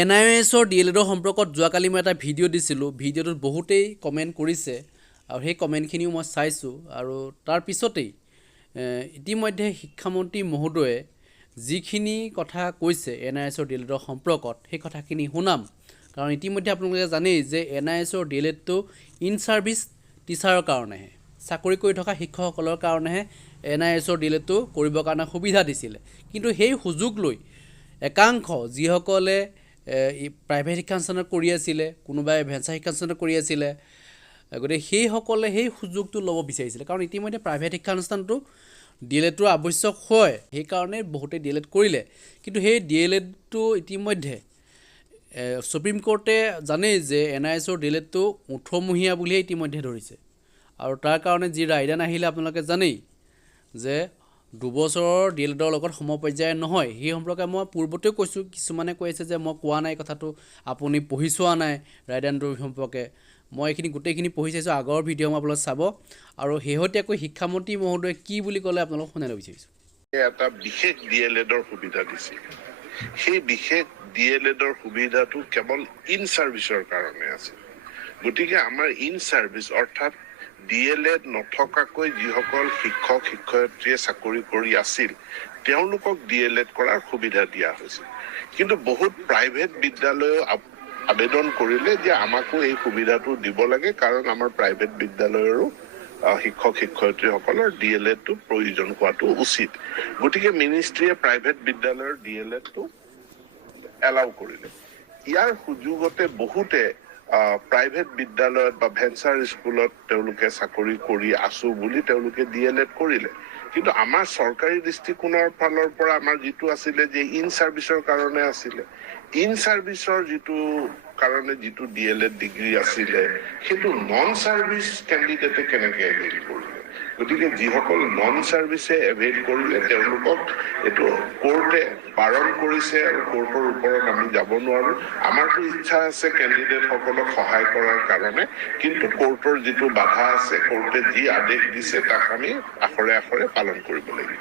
N I এছৰ D L এডৰ সম্পৰ্কত যোৱাকালি মই এটা ভিডিঅ' দিছিলোঁ। ভিডিঅ'টোত বহুতেই কমেণ্ট কৰিছে আৰু সেই কমেণ্টখিনিও মই চাইছোঁ আৰু তাৰ পিছতেই এ, ইতিমধ্যে শিক্ষামন্ত্ৰী মহোদয়ে যিখিনি কথা কৈছে এন আই এছৰ ডি এল এডৰ সম্পৰ্কত সেই কথাখিনি শুনাম। কাৰণ ইতিমধ্যে আপোনালোকে জানেই যে N I S D L এডটো in service টিচাৰৰ কাৰণেহে চাকৰি কৰি থকা শিক্ষকসকলৰ কাৰণেহে এন আই এছৰ ডি এল এডটো কৰিবৰ কাৰণে সুবিধা দিছিলে। কিন্তু সেই সুযোগ লৈ একাংশ যিসকলে প্ৰাইভেট শিক্ষানুষ্ঠানত কৰি আছিলে কোনোবাই ভেঞ্চাৰ শিক্ষানুষ্ঠানত কৰি আছিলে গতিকে সেইসকলে সেই সুযোগটো ল'ব বিচাৰিছিলে। কাৰণ ইতিমধ্যে প্ৰাইভেট শিক্ষানুষ্ঠানটো ডি এল এডটো আৱশ্যক হয় সেইকাৰণে বহুতে ডি এল এড কৰিলে। কিন্তু সেই ডি এল এডটো ইতিমধ্যে ছুপ্ৰিম কোৰ্টে জানেই যে এন আই এছৰ ডি এল এডটো ওঠৰমহীয়া বুলিয়ে ইতিমধ্যে ধৰিছে। আৰু তাৰ কাৰণে যি ৰায়দান আহিলে আপোনালোকে জানেই যে দুবছৰৰ ডি এল এডৰ লগত সমপৰ্যায়ৰ নহয়। সেই সম্পৰ্কে মই পূৰ্বতেও কৈছোঁ কিছুমানে কৈ আছে যে মই কোৱা নাই কথাটো আপুনি পঢ়ি চোৱা নাই ৰায়দানটোৰ সম্পৰ্কে। মই এইখিনি গোটেইখিনি পঢ়ি চাইছোঁ আগৰ ভিডিঅ' মই আপোনালোকে চাব। আৰু শেহতীয়াকৈ শিক্ষামন্ত্ৰী মহোদয়ে কি বুলি ক'লে আপোনালোকক শুনাই বিচাৰিছোঁ। এটা বিশেষ ডি এল এডৰ সুবিধা দিছিল সেই বিশেষ ডি এল এডৰ সুবিধাটো কেৱল ইন ছাৰ্ভিচৰ কাৰণে আছিল গতিকে আমাৰ ইন ছাৰ্ভিচ অৰ্থাৎ ডি এল এড নথকাকৈ যিসকল শিক্ষক শিক্ষয়িত্ৰীয়ে চাকৰি কৰি আছিল তেওঁলোকক ডি এল এড কৰাৰ সুবিধা দিয়া হৈছিল। কিন্তু বহুত প্ৰাইভেট বিদ্যালয়েও আব- আবেদন কৰিলে যে আমাকো এই সুবিধাটো দিব লাগে কাৰণ আমাৰ প্ৰাইভেট বিদ্যালয়ৰো শিক্ষক শিক্ষয়িত্ৰীসকলৰ ডি এল এডটো প্ৰয়োজন হোৱাটো উচিত। গতিকে মিনিষ্ট্ৰীয়ে প্ৰাইভেট বিদ্যালয়ৰ ডি এল এডটো এলাউ কৰিলে। ইয়াৰ সুযোগতে বহুতে প্ৰাইভেট বিদ্যালয়ত বা ভেঞ্চাৰ স্কুলত তেওঁলোকে চাকৰি কৰি আছো বুলি তেওঁলোকে ডি এল এড কৰিলে। কিন্তু আমাৰ চৰকাৰী দৃষ্টিকোণৰ ফালৰ পৰা আমাৰ যিটো আছিলে যে ইন ছাৰ্ভিচৰ কাৰণে আছিলে ইন ছাৰ্ভিচৰ যিটো কাৰণে যিটো ডি এল এড ডিগ্ৰী আছিলে সেইটো নন ছাৰ্ভিচ কেণ্ডিডেটে কেনেকে এভেইল কৰিলে গতিকে যিসকল নন ছাৰ্ভিচে এভেইল কৰিলে তেওঁলোকক এইটো কোৰ্টে বাৰণ কৰিছে আৰু কোৰ্টৰ ওপৰত আমি যাব নোৱাৰো। আমাৰতো ইচ্ছা আছে কেণ্ডিডেট সকলক সহায় কৰাৰ কাৰণে কিন্তু কোৰ্টৰ যিটো বাধা আছে কোৰ্টে যি আদেশ দিছে তাক আমি আখৰে আখৰে পালন কৰিব লাগিব।